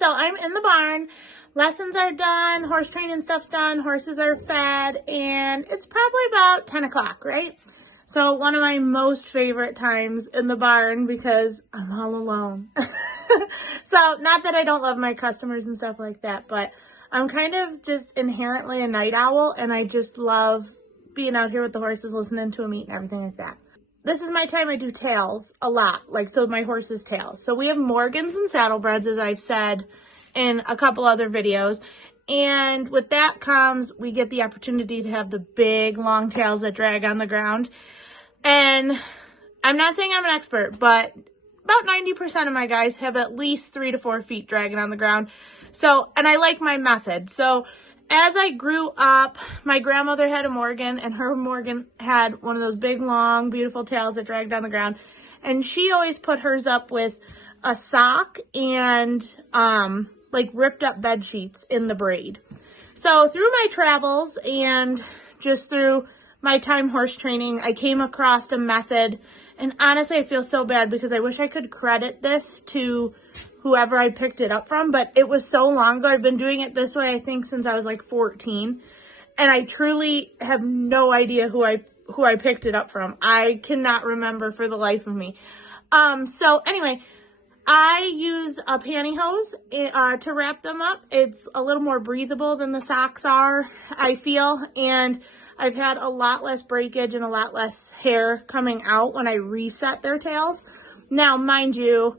So I'm in the barn. Lessons are done, horse training stuff's done, horses are fed, and it's probably about 10 o'clock, right? So one of my most favorite times in the barn because I'm all alone. So not that I don't love my customers and stuff like that, but I'm kind of just inherently a night owl, and I just love being out here with the horses, listening to them eat and everything like that. This is my time I do tails a lot, so my horse's tails. So we have Morgans and saddlebreds, as I've said in a couple other videos. And with that comes, we get the opportunity to have the big long tails that drag on the ground. And I'm not saying I'm an expert, but about 90% of my guys have at least 3 to 4 feet dragging on the ground. So, and I like my method. So as I grew up, my grandmother had a Morgan, and her Morgan had one of those big, long, beautiful tails that dragged on the ground. And she always put hers up with a sock and, ripped up bed sheets in the braid. So through my travels and just through my time horse training, I came across a method, and honestly, I feel so bad because I wish I could credit this to whoever I picked it up from, but it was so long ago. I've been doing it this way, I think, since I was like 14, and I truly have no idea who I picked it up from. I cannot remember for the life of me. So anyway, I use a pantyhose to wrap them up. It's a little more breathable than the socks are, I feel, and I've had a lot less breakage and a lot less hair coming out when I reset their tails. Now, mind you,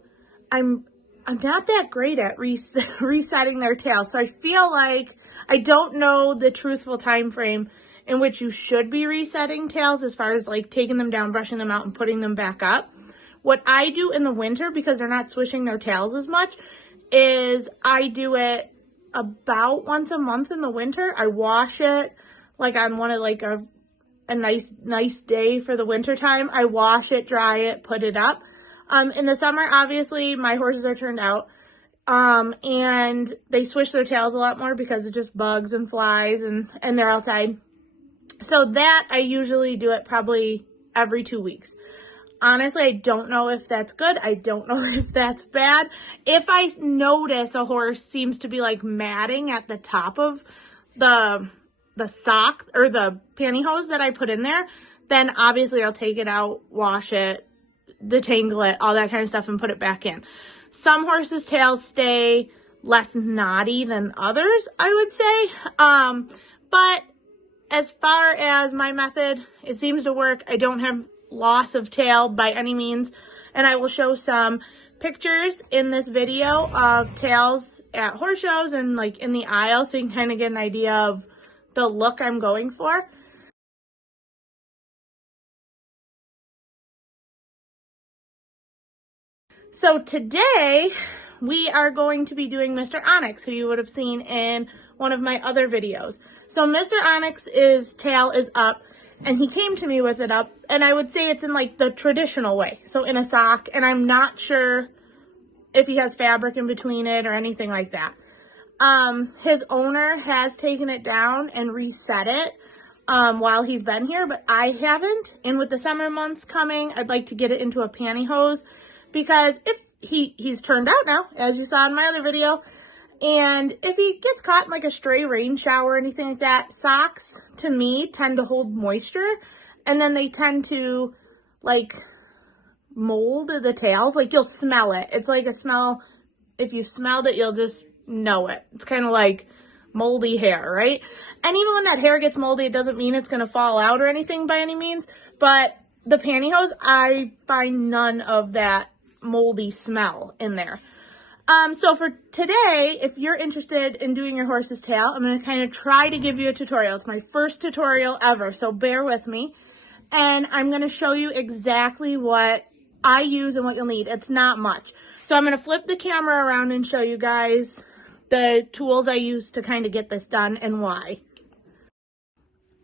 I'm not that great at resetting their tails, so I feel like I don't know the truthful time frame in which you should be resetting tails as far as taking them down, brushing them out, and putting them back up. What I do in the winter, because they're not swishing their tails as much, is I do it about once a month in the winter. I wash it on one of a nice day for the winter time. I wash it, dry it, put it up. In the summer, obviously, my horses are turned out, and they swish their tails a lot more because of just bugs and flies, and they're outside. So that I usually do it probably every 2 weeks. Honestly, I don't know if that's good. I don't know if that's bad. If I notice a horse seems to be matting at the top of the sock or the pantyhose that I put in there, then obviously I'll take it out, wash it, detangle it, all that kind of stuff, and put it back in. Some horses' tails stay less knotty than others, I would say. But as far as my method, it seems to work. I don't have loss of tail by any means, and I will show some pictures in this video of tails at horse shows and in the aisle, so you can kind of get an idea of the look I'm going for. So today we are going to be doing Mr. Onyx, who you would have seen in one of my other videos. So Mr. Onyx's tail is up, and he came to me with it up, and I would say it's in the traditional way, so in a sock, and I'm not sure if he has fabric in between it or anything like that. His owner has taken it down and reset it while he's been here, but I haven't, and with the summer months coming, I'd like to get it into a pantyhose, because if he's turned out now, as you saw in my other video, and if he gets caught in a stray rain shower or anything like that, socks, to me, tend to hold moisture, and then they tend to, mold the tails. You'll smell it. It's a smell, if you smelled it, you'll just know it. It's kind of like moldy hair, right? And even when that hair gets moldy, it doesn't mean it's going to fall out or anything by any means, but the pantyhose, I find none of that moldy smell in there. So for today, if you're interested in doing your horse's tail, I'm going to kind of try to give you a tutorial. It's my first tutorial ever, so bear with me. And I'm going to show you exactly what I use and what you'll need. It's not much. So I'm going to flip the camera around and show you guys the tools I use to kind of get this done and why.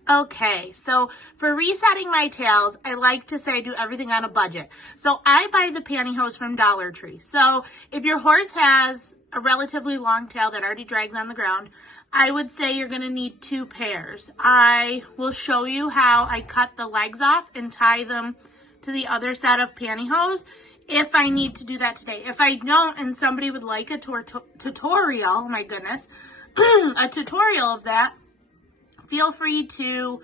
Okay, so for resetting my tails, I like to say I do everything on a budget. So I buy the pantyhose from Dollar Tree. So if your horse has a relatively long tail that already drags on the ground, I would say you're going to need 2 pairs. I will show you how I cut the legs off and tie them to the other set of pantyhose if I need to do that today. If I don't and somebody would like a tutorial, oh my goodness, a tutorial of that, feel free to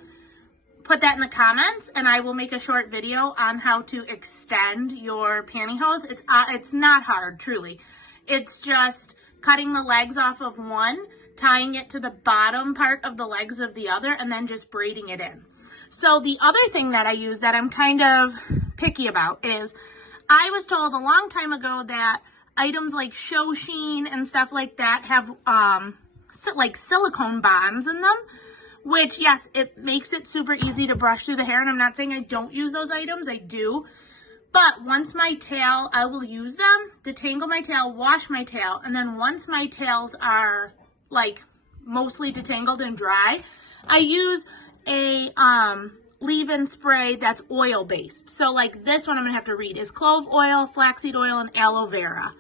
put that in the comments and I will make a short video on how to extend your pantyhose. It's not hard, truly. It's just cutting the legs off of one, tying it to the bottom part of the legs of the other, and then just braiding it in. So the other thing that I use that I'm kind of picky about is I was told a long time ago that items like show sheen and stuff like that have like silicone bonds in them, which, yes, it makes it super easy to brush through the hair. And I'm not saying I don't use those items. I do. But once my tail, I will use them, detangle my tail, wash my tail. And then once my tails are like mostly detangled and dry, I use a leave-in spray that's oil-based. So like this one I'm going to have to read is clove oil, flaxseed oil, and aloe vera,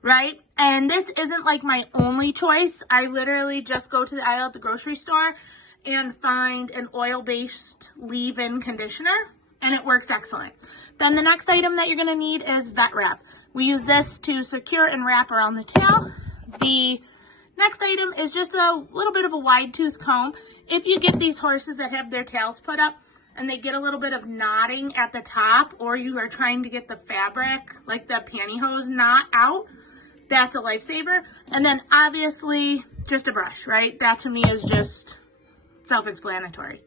right? And this isn't like my only choice. I literally just go to the aisle at the grocery store and find an oil-based leave-in conditioner, and it works excellent. Then the next item that you're going to need is vet wrap. We use this to secure and wrap around the tail. The next item is just a little bit of a wide tooth comb. If you get these horses that have their tails put up and they get a little bit of knotting at the top, or you are trying to get the fabric, like the pantyhose knot out, that's a lifesaver. And then obviously just a brush, right? That to me is just self-explanatory.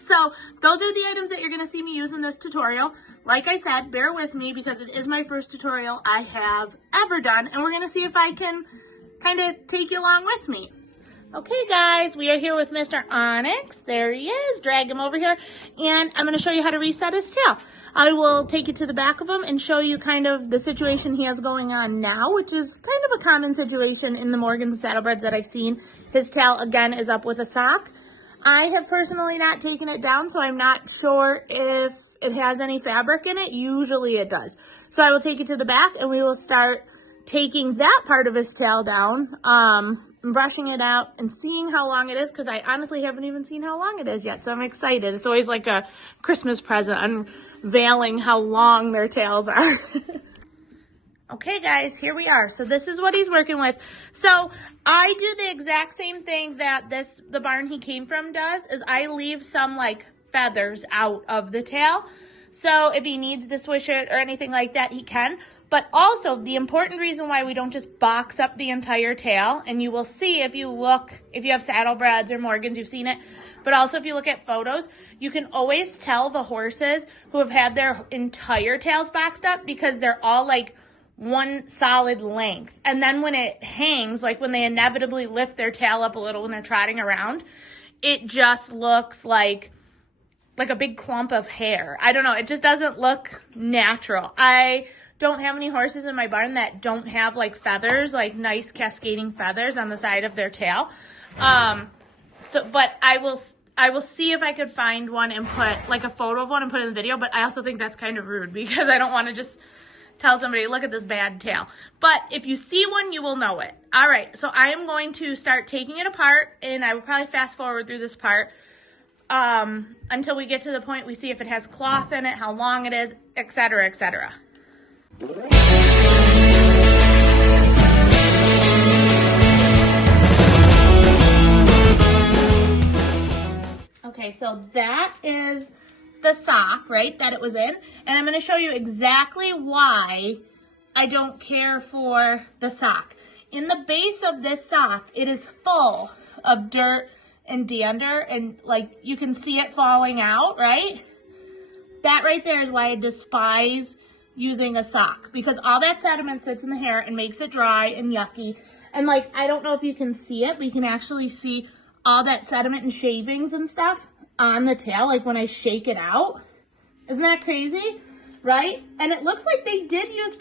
So those are the items that you're going to see me use in this tutorial. Like I said, bear with me because it is my first tutorial I have ever done, and we're going to see if I can kind of take you along with me. Okay guys, we are here with Mr. Onyx. There he is. Drag him over here, and I'm going to show you how to reset his tail. I will take you to the back of him and show you kind of the situation he has going on now, which is kind of a common situation in the Morgan saddlebreds that I've seen. His tail, again, is up with a sock. I have personally not taken it down, so I'm not sure if it has any fabric in it. Usually it does. So I will take you to the back, and we will start taking that part of his tail down, brushing it out, and seeing how long it is, because I honestly haven't even seen how long it is yet, so I'm excited. It's always like a Christmas present, unveiling how long their tails are. Okay guys, here we are. So this is what he's working with. So I do the exact same thing that the barn he came from does, is I leave some like feathers out of the tail. So if he needs to swish it or anything like that, he can. But also the important reason why we don't just box up the entire tail, and you will see if you look, if you have saddlebreds or Morgans, you've seen it. But also if you look at photos, you can always tell the horses who have had their entire tails boxed up because they're all like one solid length. And then when it hangs, like when they inevitably lift their tail up a little when they're trotting around, it just looks like a big clump of hair. I don't know. It just doesn't look natural. I don't have any horses in my barn that don't have like feathers, like nice cascading feathers on the side of their tail. But I will see if I could find one and put like a photo of one and put it in the video. But I also think that's kind of rude because I don't want to just tell somebody, look at this bad tail. But if you see one, you will know it. All right, so I am going to start taking it apart, and I will probably fast forward through this part until we get to the point we see if it has cloth in it, how long it is, etc., etc. Okay, so that is the sock, right, that it was in. And I'm going to show you exactly why I don't care for the sock. In the base of this sock, it is full of dirt and dander, and like you can see it falling out, right? That right there is why I despise using a sock, because all that sediment sits in the hair and makes it dry and yucky. And like, I don't know if you can see it, but you can actually see all that sediment and shavings and stuff on the tail, like when I shake it out. Isn't that crazy? Right? And it looks like they did use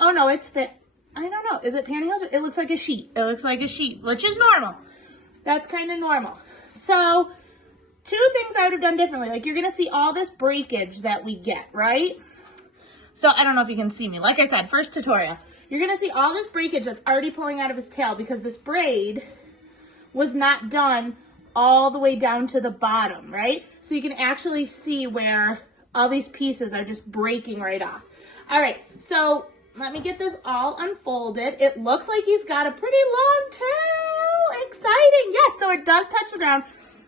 oh no, it's fit. I don't know. Is it pantyhose? It looks like a sheet. It looks like a sheet, which is normal. That's kind of normal. So, two things I would have done differently. Like, you're going to see all this breakage that we get, right? So, I don't know if you can see me. Like I said, first tutorial. You're going to see all this breakage that's already pulling out of his tail because this braid was not done all the way down to the bottom, right? So you can actually see where all these pieces are just breaking right off. All right, so let me get this all unfolded. It looks like he's got a pretty long tail. Exciting. Yes, so it does touch the ground.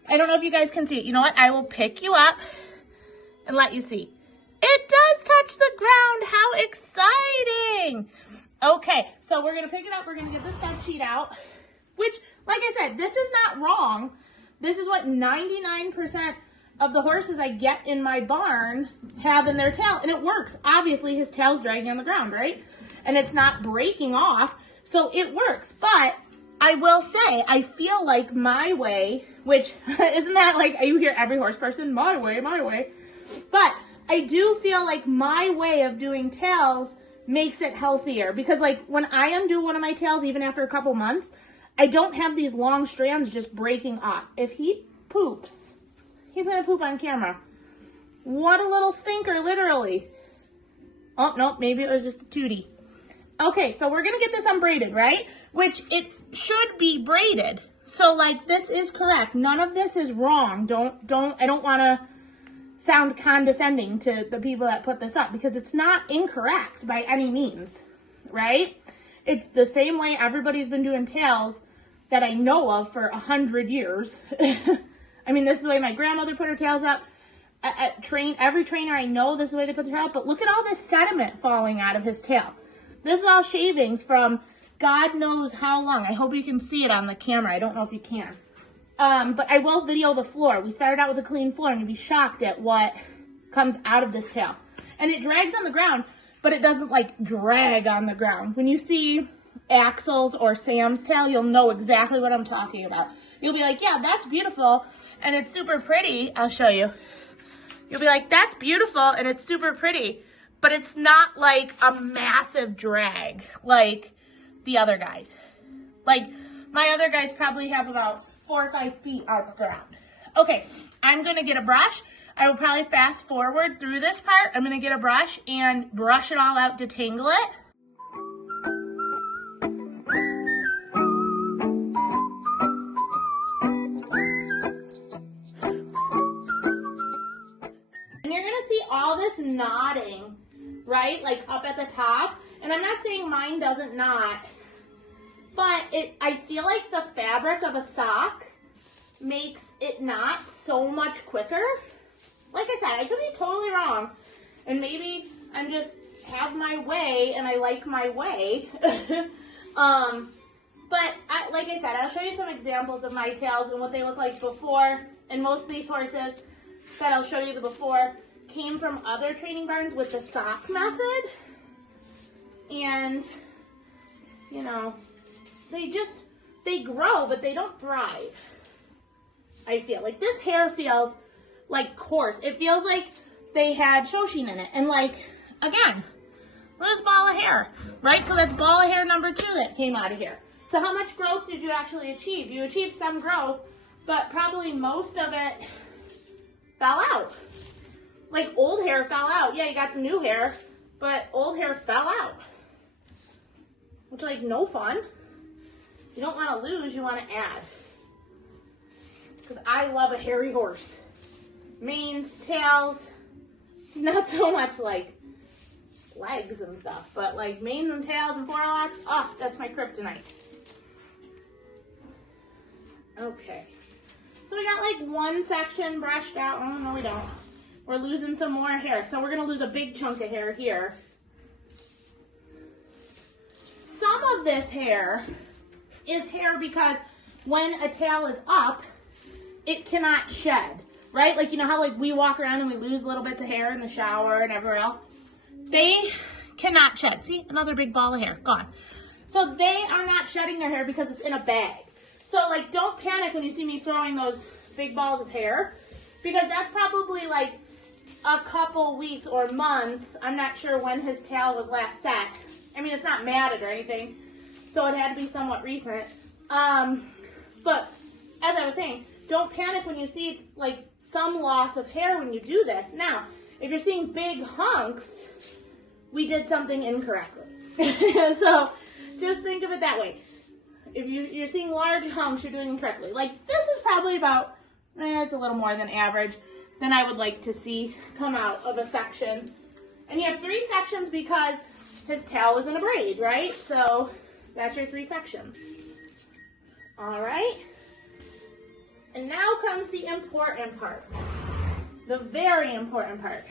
I don't know if you guys can see it. You know what? I will pick you up and let you see. It does touch the ground. How exciting. Okay, so we're going to pick it up. We're going to get this bed sheet out, which, like I said, this is not wrong. This is what 99% of the horses I get in my barn have in their tail, and it works. Obviously, his tail's dragging on the ground, right? And it's not breaking off, so it works. But I will say, I feel like my way, which isn't that like you hear every horse person, my way, my way. But I do feel like my way of doing tails makes it healthier, because like when I undo one of my tails, even after a couple months, I don't have these long strands just breaking off. If he poops, he's gonna poop on camera. What a little stinker, literally. Oh, no, maybe it was just a tootie. Okay, so we're gonna get this unbraided, right? Which it should be braided. So like this is correct. None of this is wrong. I don't wanna sound condescending to the people that put this up, because it's not incorrect by any means, right? It's the same way everybody's been doing tails that I know of for 100 years. I mean, this is the way my grandmother put her tails up. Every trainer I know, this is the way they put their tail up. But look at all this sediment falling out of his tail. This is all shavings from God knows how long. I hope you can see it on the camera. I don't know if you can. But I will video the floor. We started out with a clean floor, and you'd be shocked at what comes out of this tail. And it drags on the ground, but it doesn't like drag on the ground. When you see Axel's or Sam's tail, you'll know exactly what I'm talking about. You'll be like, yeah, that's beautiful, and it's super pretty. I'll show you. You'll be like, that's beautiful, and it's super pretty, but it's not like a massive drag like the other guys. Like, my other guys probably have about 4 or 5 feet on the ground. Okay, I'm gonna get a brush. I will probably fast forward through this part. I'm gonna get a brush and brush it all out, detangle it. And you're gonna see all this knotting, right? Like up at the top. And I'm not saying mine doesn't knot, but I feel like the fabric of a sock makes it knot so much quicker. Like I said, I could be totally wrong, and maybe I'm just have my way and I like my way. But like I said, I'll show you some examples of my tails and what they look like before. And most of these horses that I'll show you the before came from other training barns with the sock method. And, you know, they grow, but they don't thrive. I feel like this hair feels like coarse. It feels like they had Shoshin in it. And like, again, this ball of hair, right? So that's ball of hair number 2 that came out of here. So how much growth did you actually achieve? You achieved some growth, but probably most of it fell out. Like old hair fell out. Yeah, you got some new hair, but old hair fell out. Which, like, no fun. You don't want to lose, you want to add. Because I love a hairy horse. Manes, tails, not so much like legs and stuff, but like manes and tails and forelocks, oh, that's my kryptonite. Okay. So we got like one section brushed out. Oh, no, we don't. We're losing some more hair. So we're going to lose a big chunk of hair here. Some of this hair is hair because when a tail is up, it cannot shed, right? Like, you know how like we walk around and we lose little bits of hair in the shower and everywhere else? They cannot shed. See, another big ball of hair, gone. So they are not shedding their hair because it's in a bag. So like, don't panic when you see me throwing those big balls of hair, because that's probably like a couple weeks or months. I'm not sure when his tail was last set. I mean, it's not matted or anything, so it had to be somewhat recent. But as I was saying, don't panic when you see like some loss of hair when you do this. Now, if you're seeing big hunks, we did something incorrectly. So just think of it that way. If you're seeing large hunks, you're doing incorrectly. Like this is probably about, it's a little more than average than I would like to see come out of a section And you have 3 sections because his tail is in a braid, right? So that's your 3 sections. All right. And now comes the important part. The very important part.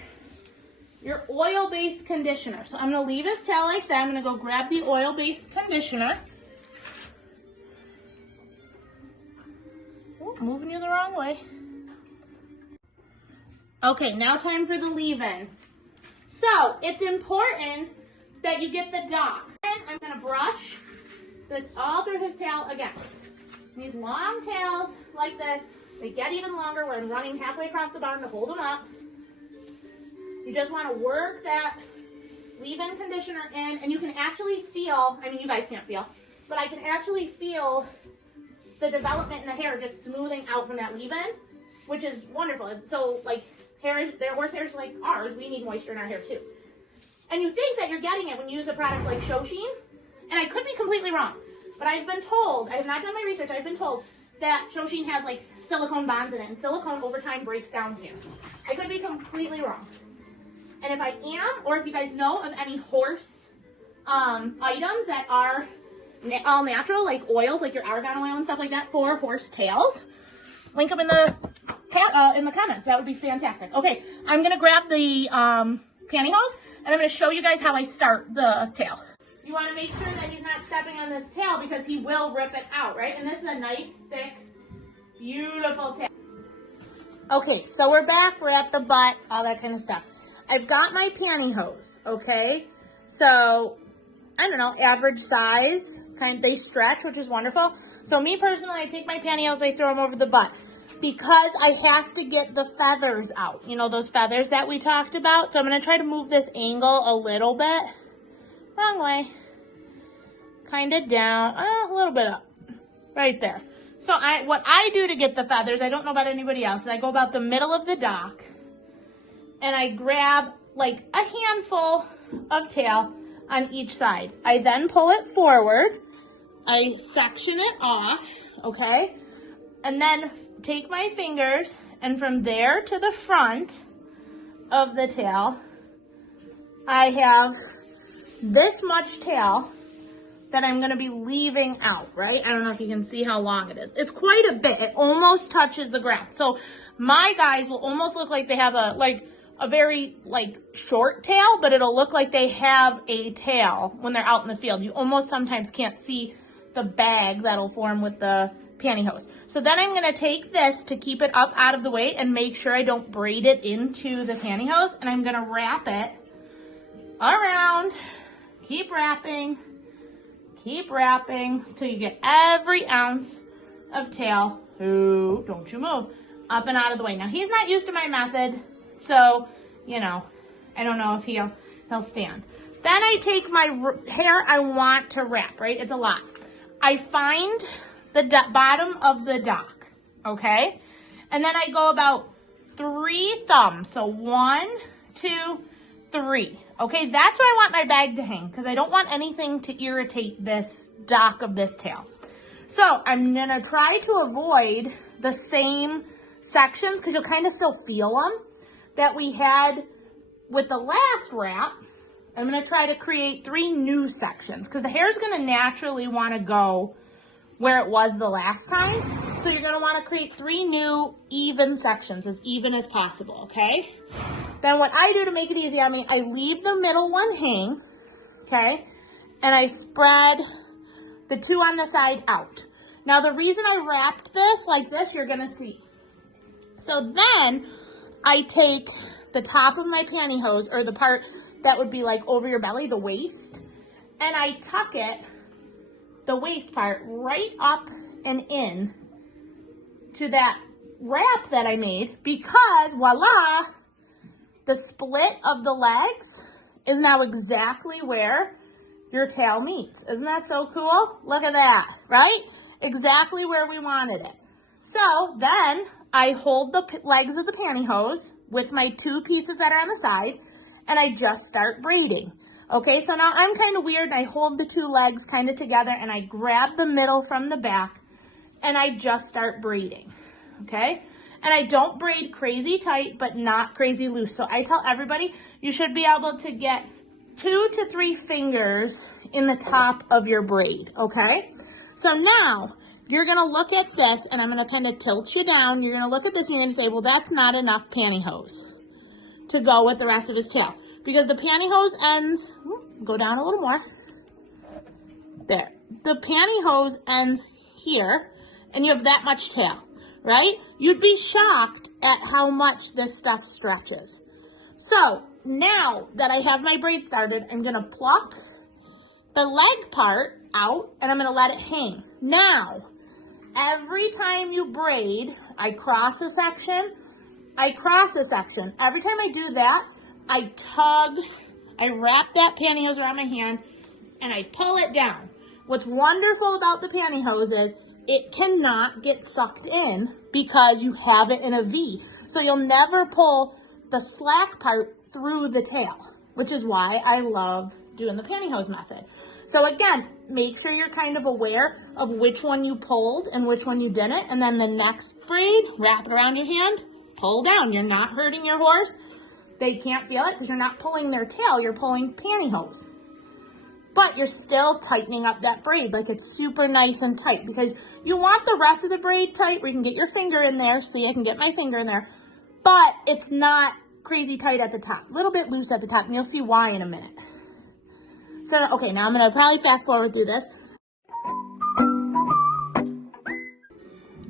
Your oil-based conditioner. So I'm going to leave his tail like that. I'm going to go grab the oil-based conditioner. Oh, moving you the wrong way. Okay, now time for the leave-in. So it's important that you get the dock. And I'm going to brush this all through his tail again. These long tails like this, they get even longer when I'm running halfway across the barn to hold them up. You just want to work that leave-in conditioner in, and you can actually feel, I mean, you guys can't feel, but I can actually feel the development in the hair just smoothing out from that leave-in, which is wonderful. So, like, their horse hairs like ours, we need moisture in our hair too. And you think that you're getting it when you use a product like Shoshin, and I could be completely wrong, but I've been told, I have not done my research, I've been told that Shoshin has like silicone bonds in it, and silicone over time breaks down hair. I could be completely wrong. And if I am, or if you guys know of any horse items that are all natural, like oils, like your argan oil and stuff like that for horse tails, link them in the comments. That would be fantastic. Okay, I'm going to grab the pantyhose, and I'm going to show you guys how I start the tail. You want to make sure that he's not stepping on this tail because he will rip it out, right? And this is a nice, thick, beautiful tail. Okay, so we're back. We're at the butt, all that kind of stuff. I've got my pantyhose, okay? So, I don't know, average size. They stretch, which is wonderful. So me personally, I take my pantyhose, I throw them over the butt. Because I have to get the feathers out. You know, those feathers that we talked about? So I'm going to try to move this angle a little bit. Wrong way. Kind of down. A little bit up. Right there. So what I do to get the feathers, I don't know about anybody else, is I go about the middle of the dock. And I grab like a handful of tail on each side. I then pull it forward. I section it off, okay? And then take my fingers, and from there to the front of the tail, I have this much tail that I'm going to be leaving out, right? I don't know if you can see how long it is. It's quite a bit. It almost touches the ground. So my guys will almost look like they have a very short tail, but it'll look like they have a tail when they're out in the field. You almost sometimes can't see the bag that'll form with the pantyhose. So then I'm going to take this to keep it up out of the way and make sure I don't braid it into the pantyhose, and I'm going to wrap it around. Keep wrapping till you get every ounce of tail. Ooh, don't you move. Up and out of the way. Now, he's not used to my method, so, you know, I don't know if he'll stand. Then I take my hair I want to wrap, right? It's a lot. I find the bottom of the dock, okay? And then I go about 3 thumbs. So 1, 2, 3. Okay, that's where I want my bag to hang because I don't want anything to irritate this dock of this tail. So I'm going to try to avoid the same sections because you'll kind of still feel them that we had with the last wrap. I'm going to try to create 3 new sections because the hair is going to naturally want to go where it was the last time. So you're going to want to create 3 new even sections, as even as possible, okay? Then what I do to make it easy, I leave the middle one hang, okay? And I spread the 2 on the side out. Now the reason I wrapped this like this, you're going to see. So then I take the top of my pantyhose, or the part that would be like over your belly, the waist, and I tuck it, the waist part, right up and in to that wrap that I made because, voila, the split of the legs is now exactly where your tail meets. Isn't that so cool? Look at that, right? Exactly where we wanted it. So then I hold the legs of the pantyhose with my 2 pieces that are on the side, and I just start braiding. Okay, so now I'm kind of weird, and I hold the 2 legs kind of together, and I grab the middle from the back, and I just start braiding, okay? And I don't braid crazy tight, but not crazy loose. So I tell everybody you should be able to get 2 to 3 fingers in the top of your braid, okay? So now you're gonna look at this, and I'm gonna kind of tilt you down. You're gonna look at this and you're gonna say, well, that's not enough pantyhose to go with the rest of his tail. Because the pantyhose ends, go down a little more. There. The pantyhose ends here, and you have that much tail, right? You'd be shocked at how much this stuff stretches. So now that I have my braid started, I'm gonna pluck the leg part out, and I'm gonna let it hang. Now, every time you braid, I cross a section, I cross a section. Every time I do that, I tug, I wrap that pantyhose around my hand, and I pull it down. What's wonderful about the pantyhose is it cannot get sucked in because you have it in a V. So you'll never pull the slack part through the tail, which is why I love doing the pantyhose method. So again, make sure you're kind of aware of which one you pulled and which one you didn't. And then the next braid, wrap it around your hand, pull down. You're not hurting your horse. They can't feel it because you're not pulling their tail, you're pulling pantyhose. But you're still tightening up that braid like it's super nice and tight, because you want the rest of the braid tight where you can get your finger in there. See, I can get my finger in there, but it's not crazy tight at the top, a little bit loose at the top, and you'll see why in a minute. So, okay, now I'm gonna probably fast forward through this.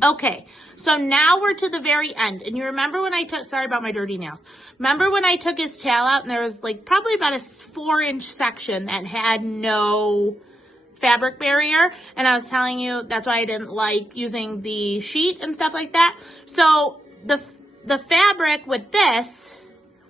Okay, so now we're to the very end. And you remember when I took, sorry about my dirty nails. Remember when I took his tail out and there was like probably about a 4-inch section that had no fabric barrier. And I was telling you that's why I didn't like using the sheet and stuff like that. So the fabric with this,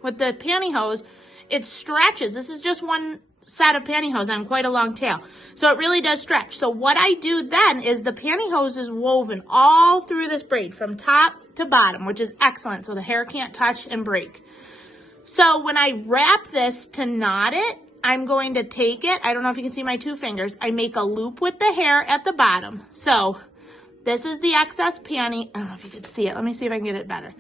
with the pantyhose, it stretches. This is just one set of pantyhose on quite a long tail. So it really does stretch. So what I do then is the pantyhose is woven all through this braid from top to bottom, which is excellent. So the hair can't touch and break. So when I wrap this to knot it, I'm going to take it. I don't know if you can see my 2 fingers. I make a loop with the hair at the bottom. So this is the excess panty. I don't know if you can see it. Let me see if I can get it better.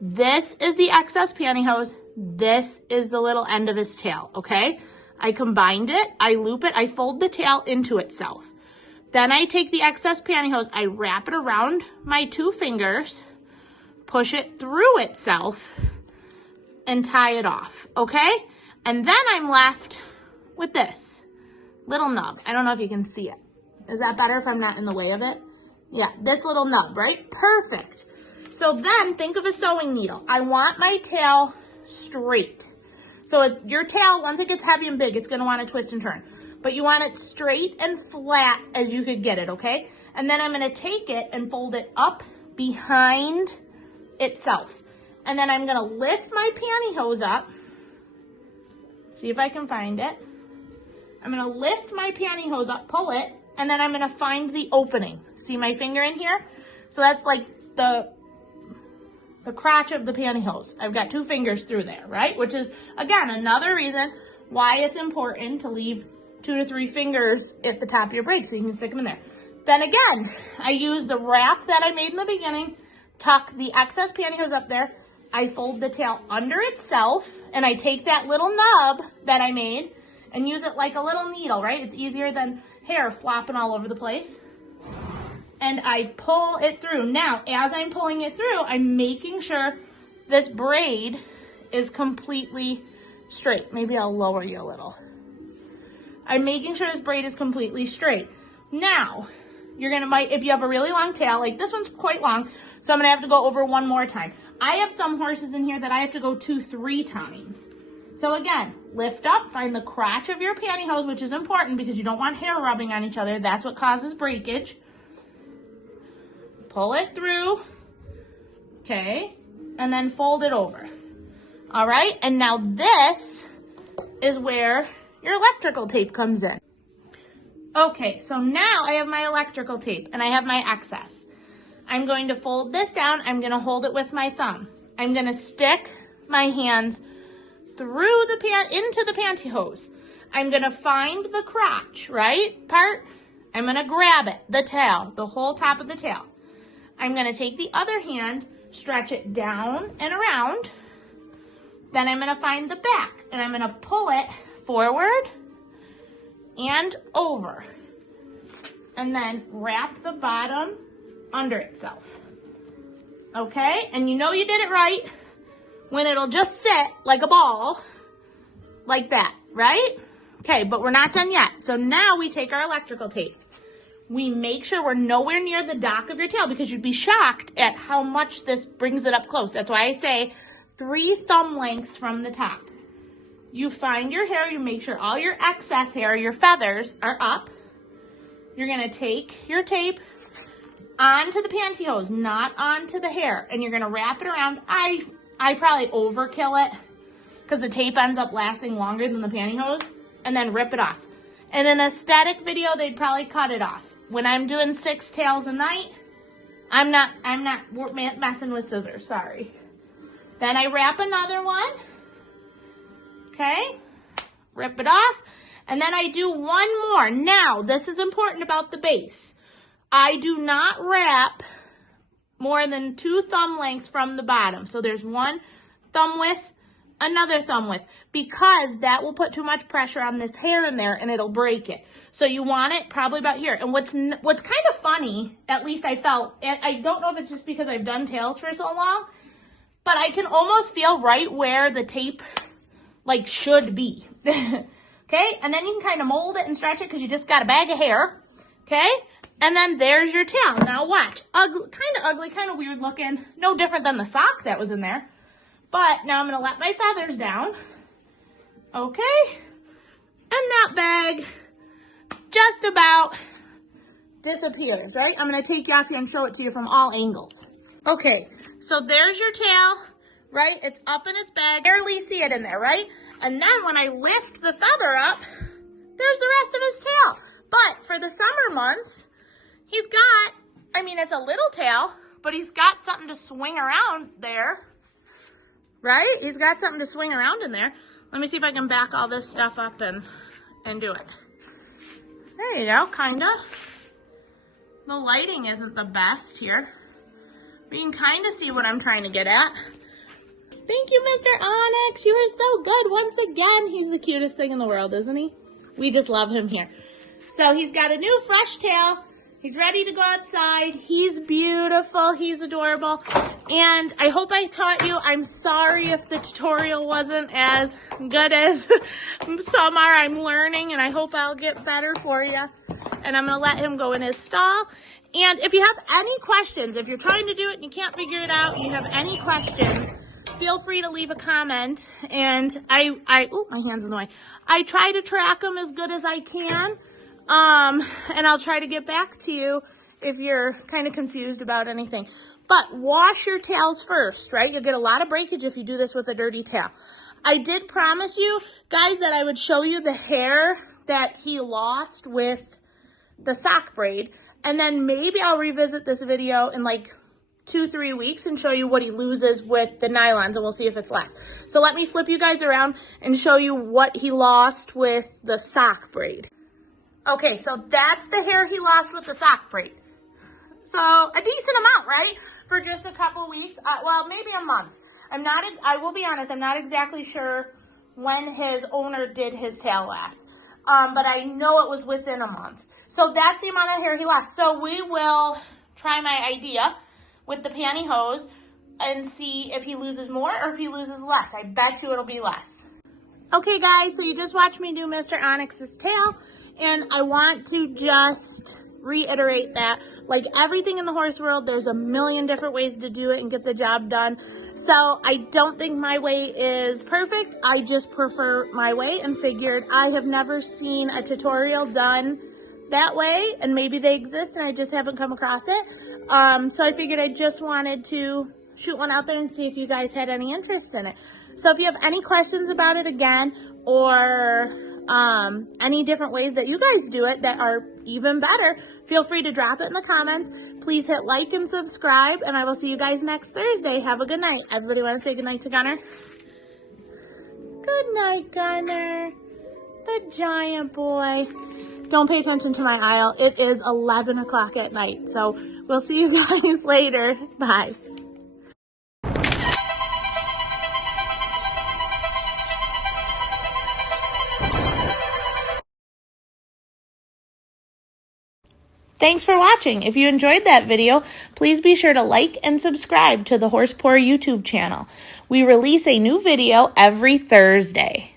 This is the excess pantyhose. This is the little end of his tail, okay? I combined it, I loop it, I fold the tail into itself. Then I take the excess pantyhose, I wrap it around my 2 fingers, push it through itself, and tie it off, okay? And then I'm left with this little nub. I don't know if you can see it. Is that better if I'm not in the way of it? Yeah, this little nub, right? Perfect. So then think of a sewing needle. I want my tail straight. So your tail, once it gets heavy and big, it's going to want to twist and turn. But you want it straight and flat as you could get it, okay? And then I'm going to take it and fold it up behind itself. And then I'm going to lift my pantyhose up. See if I can find it. I'm going to lift my pantyhose up, pull it, and then I'm going to find the opening. See my finger in here? So that's like the crotch of the pantyhose. I've got 2 fingers through there, right? Which is, again, another reason why it's important to leave 2 to 3 fingers at the top of your braid so you can stick them in there. Then again, I use the wrap that I made in the beginning, tuck the excess pantyhose up there, I fold the tail under itself, and I take that little nub that I made and use it like a little needle, right? It's easier than hair flopping all over the place. And I pull it through. Now, as I'm pulling it through, I'm making sure this braid is completely straight. Maybe I'll lower you a little. I'm making sure this braid is completely straight. Now, you're gonna, if you have a really long tail, like this one's quite long, so I'm gonna have to go over one more time. I have some horses in here that I have to go 2-3 times. So again, lift up, find the crotch of your pantyhose, which is important because you don't want hair rubbing on each other. That's what causes breakage. Pull it through, okay, and then fold it over. All right, and now this is where your electrical tape comes in. Okay, so now I have my electrical tape and I have my excess. I'm going to fold this down. I'm going to hold it with my thumb. I'm going to stick my hands through the into the pantyhose. I'm going to find the crotch, right, part. I'm going to grab it, the tail, the whole top of the tail. I'm going to take the other hand, stretch it down and around. Then I'm gonna find the back and I'm gonna pull it forward and over. And then wrap the bottom under itself. Okay, and you know you did it right when it'll just sit like a ball, like that, right? Okay, but we're not done yet. So now we take our electrical tape. We make sure we're nowhere near the dock of your tail because you'd be shocked at how much this brings it up close. That's why I say 3 thumb lengths from the top. You find your hair, you make sure all your excess hair, your feathers are up. You're gonna take your tape onto the pantyhose, not onto the hair, and you're gonna wrap it around. I probably overkill it because the tape ends up lasting longer than the pantyhose, and then rip it off. In an aesthetic video, they'd probably cut it off. When I'm doing 6 tails a night, I'm not messing with scissors, sorry. Then I wrap another one, okay? Rip it off, and then I do one more. Now, this is important about the base. I do not wrap more than 2 thumb lengths from the bottom. So there's 1 thumb width, another thumb width, because that will put too much pressure on this hair in there and it'll break it. So you want it probably about here. And what's kind of funny, at least I felt, I don't know if it's just because I've done tails for so long, but I can almost feel right where the tape like should be. Okay, and then you can kind of mold it and stretch it because you just got a bag of hair. Okay, and then there's your tail. Now watch, ugly, kind of weird looking, no different than the sock that was in there. But now I'm gonna let my feathers down. Okay, and that bag just about disappears, right? I'm gonna take you off here and show it to you from all angles. Okay, so there's your tail, right? It's up in its bag. Barely see it in there, right? And then when I lift the feather up, there's the rest of his tail. But for the summer months, he's got, I mean, it's a little tail, but he's got something to swing around there, right? He's got something to swing around in there. Let me see if I can back all this stuff up and do it. There you go, kinda. The lighting isn't the best here. But you can kind of see what I'm trying to get at. Thank you, Mr. Onyx. You are so good. Once again, he's the cutest thing in the world, isn't he? We just love him here. So he's got a new fresh tail. He's ready to go outside. He's beautiful. He's adorable. And I hope I taught you. I'm sorry if the tutorial wasn't as good as some are. I'm learning, and I hope I'll get better for you. And I'm going to let him go in his stall. And if you have any questions, if you're trying to do it and you can't figure it out, and you have any questions, feel free to leave a comment. And oh, my hand's in the way. I try to track them as good as I can. And I'll try to get back to you if you're kind of confused about anything. But wash your tails first, right? You'll get a lot of breakage if you do this with a dirty tail. I did promise you, guys, that I would show you the hair that he lost with the sock braid. And then maybe I'll revisit this video in like 2-3 weeks and show you what he loses with the nylons, and we'll see if it's less. So let me flip you guys around and show you what he lost with the sock braid. Okay, so that's the hair he lost with the sock braid. So a decent amount, right? For just a couple weeks, well, maybe a month. I will be honest, I'm not exactly sure when his owner did his tail last. But I know it was within a month. So that's the amount of hair he lost. So we will try my idea with the pantyhose and see if he loses more or if he loses less. I bet you it'll be less. Okay, guys, so you just watched me do Mr. Onyx's tail. And I want to just reiterate that, like everything in the horse world, there's a million different ways to do it and get the job done. So I don't think my way is perfect. I just prefer my way and figured I have never seen a tutorial done that way. And maybe they exist and I just haven't come across it. So I figured I just wanted to shoot one out there and see if you guys had any interest in it. So if you have any questions about it again, or any different ways that you guys do it that are even better, feel free to drop it in the comments. Please hit like and subscribe, and I will see you guys next Thursday. Have a good night. Everybody want to say good night to Gunner? Good night, Gunner. The giant boy. Don't pay attention to my aisle. It is 11 o'clock at night, so we'll see you guys later. Bye. Thanks for watching. If you enjoyed that video, please be sure to like and subscribe to the Horse Pour YouTube channel. We release a new video every Thursday.